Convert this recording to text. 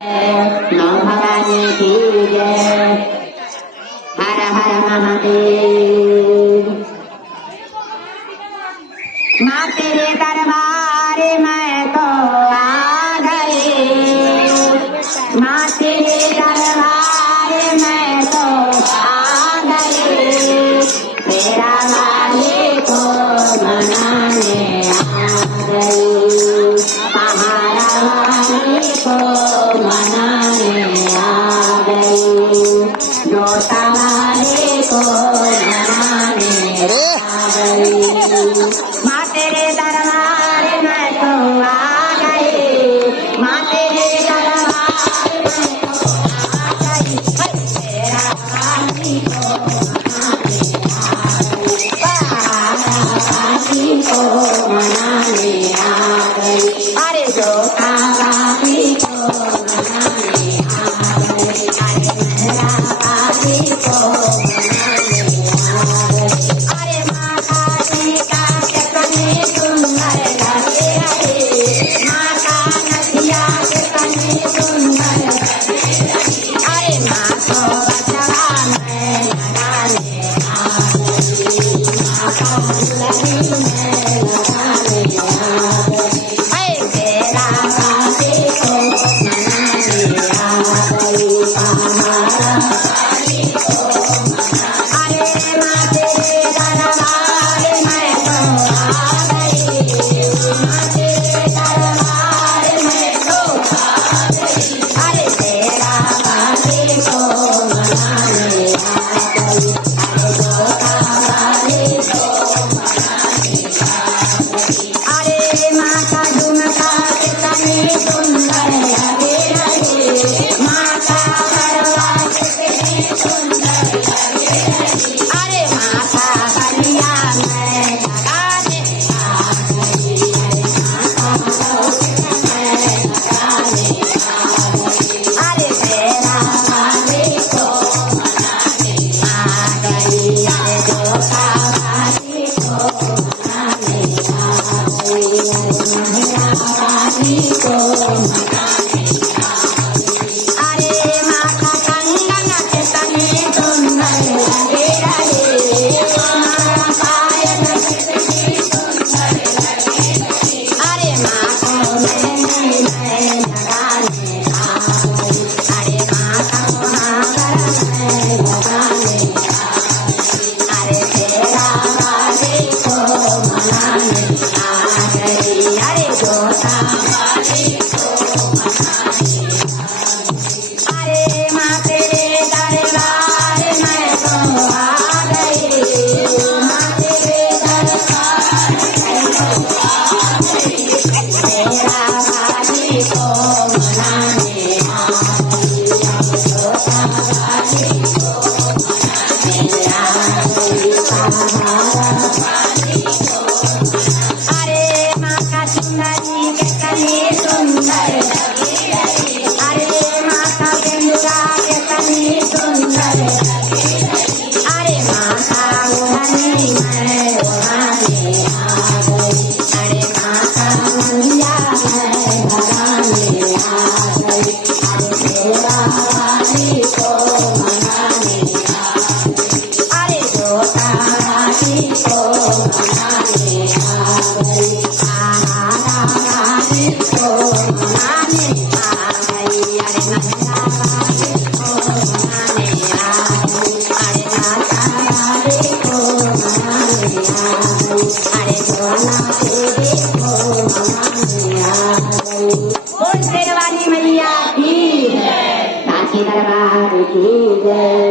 नौ भवानी की जय। हर हर महादेव। माँ तेरे दरबार में तो आ गए, माँ तेरे दरबार में तो आ गए, तेरा वाले को मनाने आ गए, पहाड़ा वाले को मनाने आ गए, जोता वाले को मनाने आ गए। माँ तेरे दरबार में तो आ गए, माँ तेरे दरबार में तो आ गई, तेरा वाली को मनाने आ गई, अरे जोता वाली को मनाने आ गई, अरे मेरा वाली को मनाने आ गई, अरे माता जी का कितने सुंदर लगे रहे, माता नदिया कितने सुंदर लगे रहे, अरे माँ को बचवा में लगाने आ गई, माता लगी में लगाने आ गई, तेरा वाले को मनाने आ गई, पहाड़ा वाली को मनाने, अरे माँ तेरे दरबार में तो आ गई, माँ तेरे दरबार में तो आ गई, अरे तेरा वाले को मनाने आ गई, अरे जोता वाले को मनाने आ गई, अरे माता झुमका कितने सुंदर लगे रहे, माता गरबा कितने सुंदर लगे रहे, अरे माता बलिया में लगाने आ गई, अरे माता लौट में लगाने आ गई, अरे तेरा वाले को मनाने आ गई, अरे जोता वाले को मनाने आ गई, अरे महिला वाली को मनाने आ गई, अरे माता कंगन कितने सुंदर लगे रहे, माता पायल कितने सुंदर लगे रहे, अरे माँ को मेहंदी में लगाने आ गई, अरे माता को हार में लगाने आ गई, अरे तेरा वाले को मनाने आ गई, अरे जोता वाले को मनाने आ गई, अरे माँ तेरे दरबार में तो आ गई, माँ तेरे दरबार में तो आ गई, तेरा वाले को मनाने आ गई, जोता वाले को मनाने आ गई, पहाड़ा वाली को मनाने, अरे माता सुंदरी कितनी सुंदर लगी रही, अरे माता बिंदुरा कितनी सुंदर लगी रही, अरे माता उड़नी में उड़ाने आ गई, अरे माता मंदिया में भराने आ गई, अरे तेरा वाली को मनाने आ गई, अरे जोता वाली को मनाने आ गई, पहाड़ा वाली को मनाने आ गई, अरे महिला वाली को मनाने आ गई, अरे माता वाली को मनाने आ गई, अरे जोला देवी को मनाने आ गई। बोल शेरवाली मैया की जय, साची दरबार की जय।